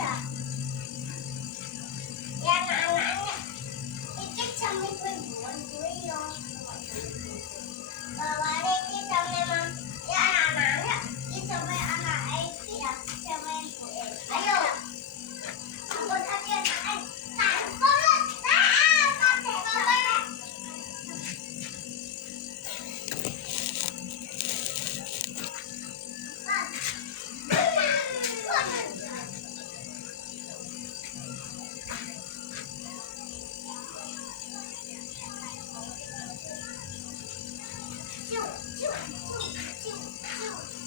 Ya anak-anaknya dikit sampai berbulan gue ya. Bawa dikit sampai ya anak-anaknya dikit sampai anak itu ya sampai gue. Ayo. Aku tadi anak tanpa Ciu, ciu, ciu, ciu, ciu.